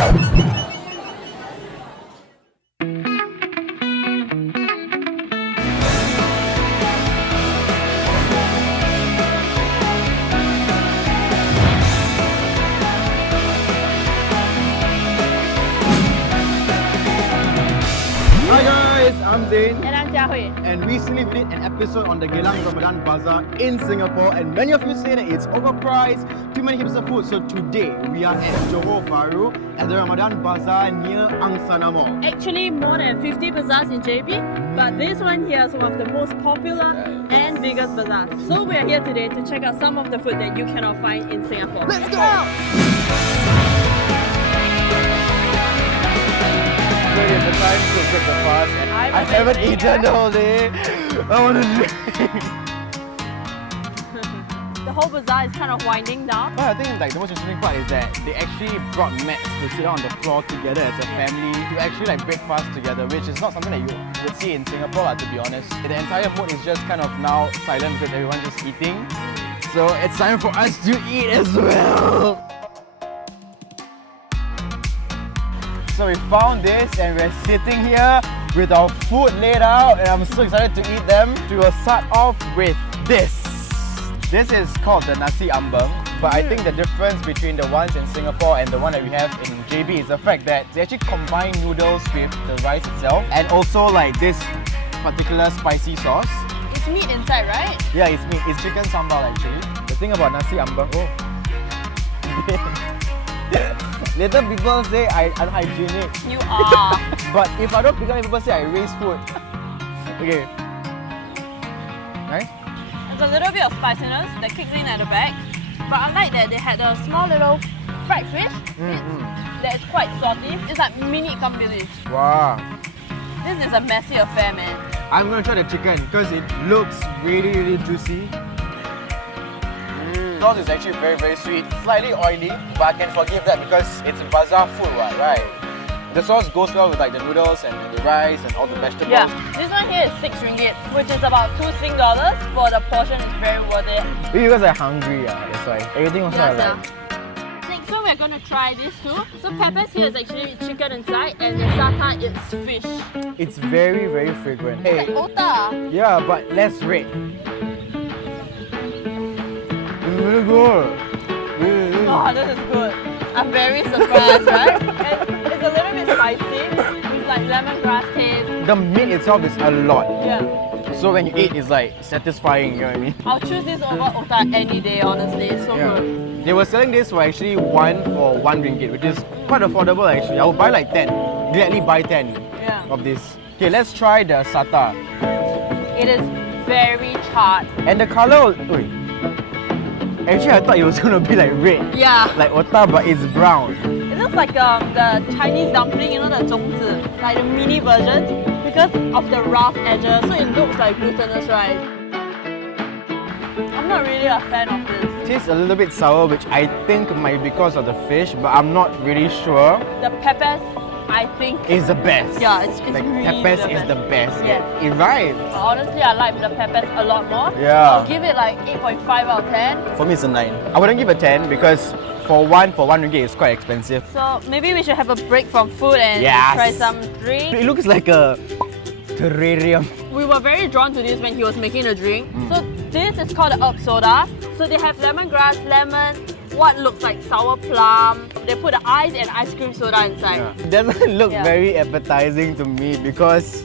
Hi guys, I'm Zhin And I'm Jia Hui. and recently we did an episode on the Geylang Ramadan Bazaar in Singapore, and many of you say that it's overpriced, too many hipster food. So today we are at Johor Bahru at the Ramadan Bazaar near Angsana Mall. Actually, more than 50 bazaars in JB, but this one here is one of the most popular and biggest bazaars. So we are here today to check out some of the food that you cannot find in Singapore. Let's go! It's the time to break the fast and I haven't eaten the whole day. I want to drink. The whole bazaar is kind of winding down. But I think like the most interesting part is that they actually brought mats to sit on the floor together as a family to actually like break fast together, which is not something that you would see in Singapore, to be honest. The entire mood is just kind of now silent because everyone's just eating. So it's time for us to eat as well. So we found this and we're sitting here with our food laid out, and I'm so excited to eat them. We will start off with this. This is called the nasi ambeng, but I think the difference between the ones in Singapore and the one that we have in JB is the fact that they actually combine noodles with the rice itself, and also like this particular spicy sauce. It's meat inside, right? Yeah, it's meat. It's chicken sambal actually. The thing about nasi ambeng, later people say I'm unhygienic. You are. But if I don't pick up, people say I waste food. Okay. Right? There's a little bit of spiciness that kicks in at the back, but I like that they had a small little fried fish that is quite salty. It's like mini ikan bilis. Wow. This is a messy affair, man. I'm gonna try the chicken because it looks really, really juicy. The sauce is actually very, very sweet. Slightly oily, but I can forgive that because it's bazaar food, right? The sauce goes well with like the noodles and the rice and all the vegetables. Yeah, this one here is 6 ringgit, which is about 2 Sing dollars for the portion. It's very worth it. Maybe because I'm hungry, that's why. Everything also I like. Next one we're going to try this too. So peppers here is actually chicken inside, and the satay is fish. It's very, very fragrant. It's like otah. Yeah, but less red. It's really good. Really, really. Oh, this is good. I'm very surprised, right? And it's a little bit spicy with like lemongrass taste. The meat itself is a lot. Yeah. So when you eat, it's like satisfying, you know what I mean? I'll choose this over otah any day, honestly. It's so good. They were selling this for actually 1 for 1 ringgit, which is quite affordable actually. I would buy like 10. Gladly buy 10 of this. Okay, let's try the sata. It is very charred. And the color, actually I thought it was gonna be like red. Yeah. Like otah, but it's brown. It looks like the Chinese dumpling, you know, the 粽子, like the mini version, because of the rough edges, so it looks like glutinous rice. I'm not really a fan of this. It tastes a little bit sour, which I think might be because of the fish, but I'm not really sure. The peppers, I think, It's the best. yeah, it's like really peppers the is best. the best. Yeah. It rhymes. Honestly, I like the peppers a lot more. Yeah. I'll give it like 8.5 out of 10. For me, it's a 9. I wouldn't give a 10 because for 1 ringgit is quite expensive. So maybe we should have a break from food and Yes. try some drink. It looks like a terrarium. We were very drawn to this when he was making the drink. So this is called a herb soda. So they have lemongrass, lemon, what looks like sour plum. They put the ice and ice cream soda inside. It doesn't look Yeah. very appetizing to me because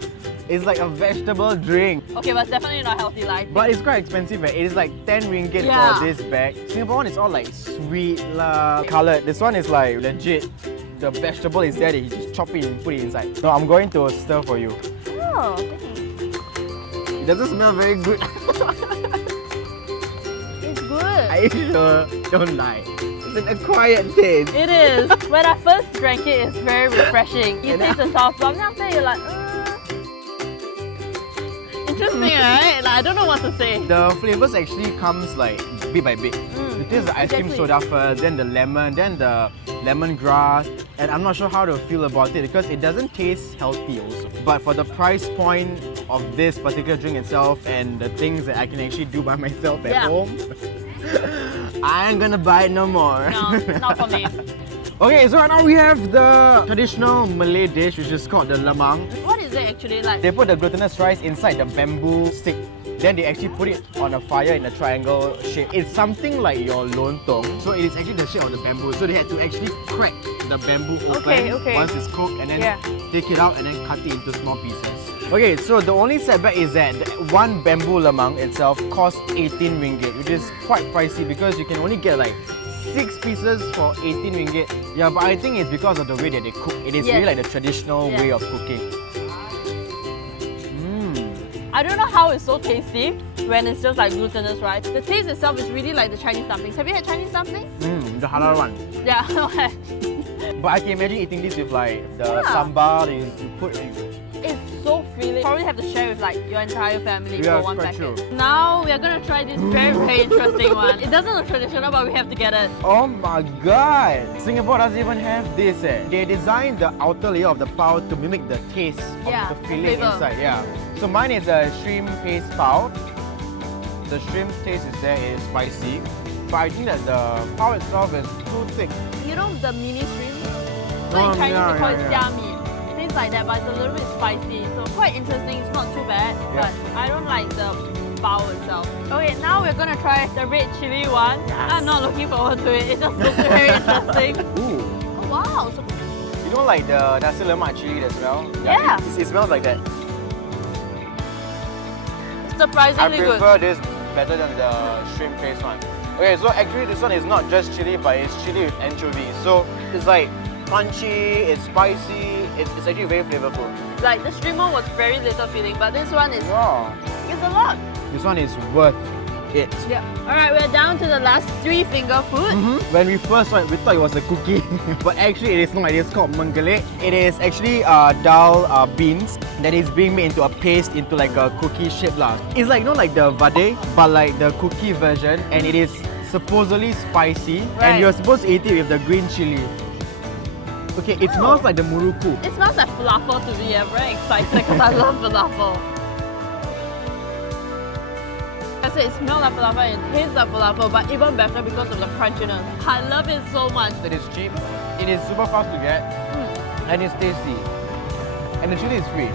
it's like a vegetable drink. Okay, but it's definitely not healthy like. But it's quite expensive. It is like 10 ringgit Yeah. for this bag. Singapore one is all like sweet lah, coloured. This one is like legit. The vegetable is there, you just chop it and put it inside. So I'm going to stir for you. Oh, thanks. It doesn't smell very good. It's good. Are you sure? Don't lie. It's an acquired taste. It is. When I first drank it, it's very refreshing. You taste the sour plum, then after you're like, interesting, right? Like, I don't know what to say. The flavors actually comes like bit by bit. You taste the ice cream exactly. soda first, then the lemon, then the lemongrass, and I'm not sure how to feel about it because it doesn't taste healthy also. But for the price point of this particular drink itself and the things that I can actually do by myself at home, I ain't gonna buy it no more. No, not for me. Okay, so right now we have the traditional Malay dish, which is called the lemang. What is it actually like? They put the glutinous rice inside the bamboo stick. Then they actually put it on a fire in a triangle shape. It's something like your lontong. So it is actually the shape of the bamboo. So they had to actually crack the bamboo open once it's cooked and then take it out and then cut it into small pieces. Okay, so the only setback is that one bamboo lemang itself costs 18 ringgit, which is quite pricey because you can only get like 6 pieces for 18 ringgit. Yeah, but I think it's because of the way that they cook. It is really like the traditional way of cooking. I don't know how it's so tasty when it's just like glutinous rice. The taste itself is really like the Chinese dumplings. Have you had Chinese dumplings? The halal one. Yeah, okay. But I can imagine eating this with like the sambar that you put in. It's so filling. Probably have to share with like your entire family Yeah, for one quite packet. true. Now we are gonna try this very interesting one. It doesn't look traditional, but we have to get it. Oh my god! Singapore doesn't even have this. They designed the outer layer of the pao to mimic the taste of the filling inside. Yeah. So mine is a shrimp paste pao. The shrimp taste is there, it is spicy. But I think that the pao itself is too thick. You know the mini shrimp? So in Chinese they call it xiami. It tastes like that, but it's a little bit spicy. So quite interesting. It's not too bad, but I don't like the pao itself. Okay, now we're gonna try the red chili one. I'm not looking forward to it. It just looks very interesting. Ooh. Oh, wow. So, You know like the nasi lemak chili as well? Yeah. It smells like that. surprisingly good. I prefer this better than the shrimp paste one. Okay, so actually this one is not just chili, but it's chili with anchovies. So it's like crunchy, it's spicy, it's actually very flavorful. Like the shrimp one was very little filling, but this one is it's a lot. This one is worth it. Yeah. Alright, we're down to the last 3 finger food. When we first saw it, we thought it was a cookie. But actually it is not. It is called menggelek. It is actually dal beans that is being made into a paste into like a cookie shape lah. It's like, you know, like the vade, but like the cookie version, and it is supposedly spicy, and you're supposed to eat it with the green chili. Okay, it smells like the muruku. It smells like falafel to me. I'm very excited because I love falafel. I said it smells like falafel and it tastes like falafel, but even better because of the crunchiness. I love it so much. It is cheap, it is super fast to get, and it's tasty. And the chili is free.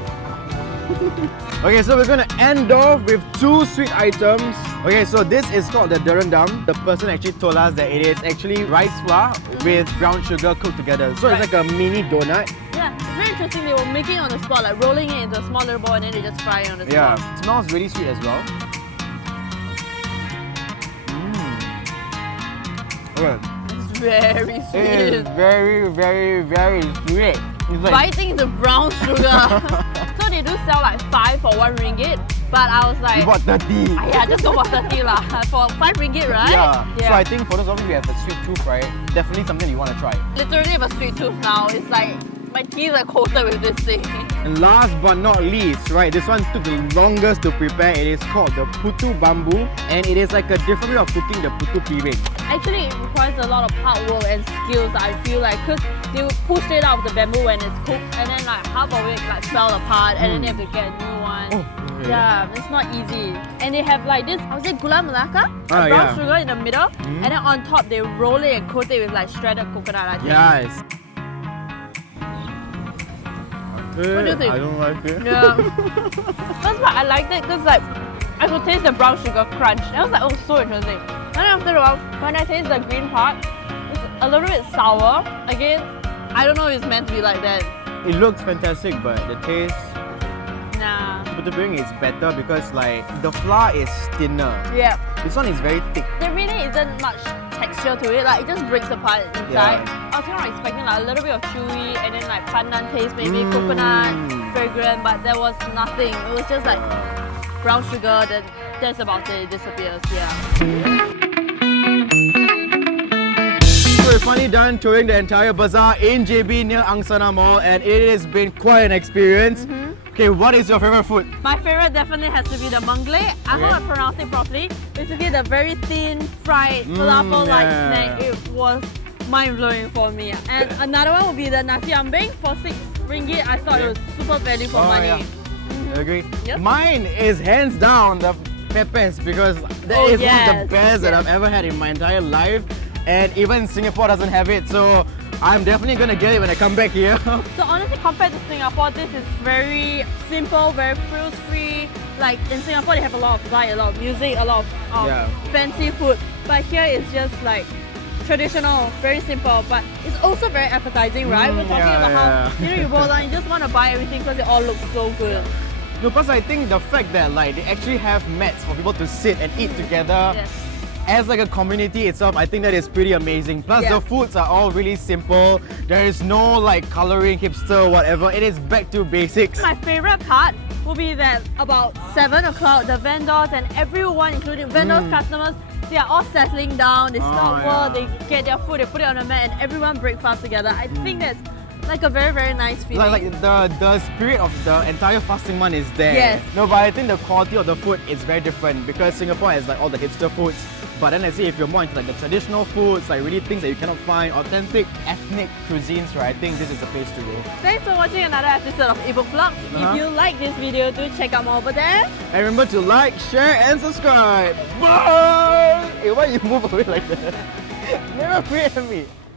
Okay, so we're gonna end off with 2 sweet items. Okay, so this is called the derendam. The person actually told us that it is actually rice flour with brown sugar cooked together. So it's like a mini donut. Yeah, it's very interesting. They were making it on the spot, like rolling it into a small little ball and then they just fry it on the spot. Yeah, it smells really sweet as well. Okay. It's very sweet. It is very, very, very sweet. It's like biting the brown sugar. So they do sell like 5 for 1 ringgit, but I was like, you bought 30. Yeah, just go for 30 lah. For 5 ringgit, right? Yeah. So I think for those of you who have a sweet tooth, right, definitely something you want to try. Literally have a sweet tooth now. It's like my teeth are coated with this thing. And last but not least, right, this one took the longest to prepare. It is called the putu bambu, and it is like a different way of cooking the putu piring. Actually, it requires a lot of hard work and skills, I feel like, because they will push it out of the bamboo when it's cooked, and then like half of it like fell apart, and then they have to get a new one. Oh, okay. Yeah, it's not easy. And they have like this, I would say gula melaka, brown sugar in the middle, and then on top they roll it and coat it with like shredded coconut, I think. Yes. What do you think? I don't like it. Yeah. That's why I liked it, because like I could taste the brown sugar crunch. And I was like, oh, so interesting. And then after a while, when I taste the green part, it's a little bit sour. Again, I don't know if it's meant to be like that. It looks fantastic, but the taste, Nah. putu piring is better because like the flour is thinner. Yeah. This one is very thick. There really isn't much texture to it. Like it just breaks apart inside. I was kind of expecting like a little bit of chewy and then like pandan taste, maybe coconut, fragrant, but there was nothing. It was just like brown sugar. Then that's about it. It disappears. Yeah. So we're finally done touring the entire bazaar in JB near Angsana Mall, and it has been quite an experience. Okay, what is your favorite food? My favorite definitely has to be the menggelek. I hope I pronounced it properly. Basically, the very thin, fried, falafel-like snack. It was mind-blowing for me. And another one would be the nasi ambeng for 6 ringgit. I thought it was super value for money. Yeah. Agree? Yep. Mine is hands down the pepes because that is one of the best that I've ever had in my entire life. and even Singapore doesn't have it. So I'm definitely gonna get it when I come back here. So honestly, compared to Singapore, this is very simple, very frills-free. Like in Singapore, they have a lot of light, a lot of music, a lot of fancy food. But here it's just like traditional, very simple, but it's also very appetizing, right? We're talking about how you roll down, you just want to buy everything because it all looks so good. No, plus I think the fact that like they actually have mats for people to sit and eat together as like a community itself, I think that is pretty amazing. Plus the foods are all really simple. There is no like coloring, hipster, whatever. It is back to basics. My favorite part will be that about 7 o'clock, the vendors and everyone, including vendors, customers, they are all settling down, they stop work, they get their food, they put it on the mat and everyone break fast together. I think that's like a very, very nice feeling. Like the spirit of the entire fasting month is there. Yes. No, but I think the quality of the food is very different because Singapore has like all the hipster foods. But then I say if you're more into like the traditional foods, like really things that you cannot find, authentic ethnic cuisines, right? I think this is the place to go. Thanks for watching another episode of Eatbook Vlog. If you like this video, do check out more over there. And remember to like, share and subscribe. Bye! Hey, why you move away like that? Never create me.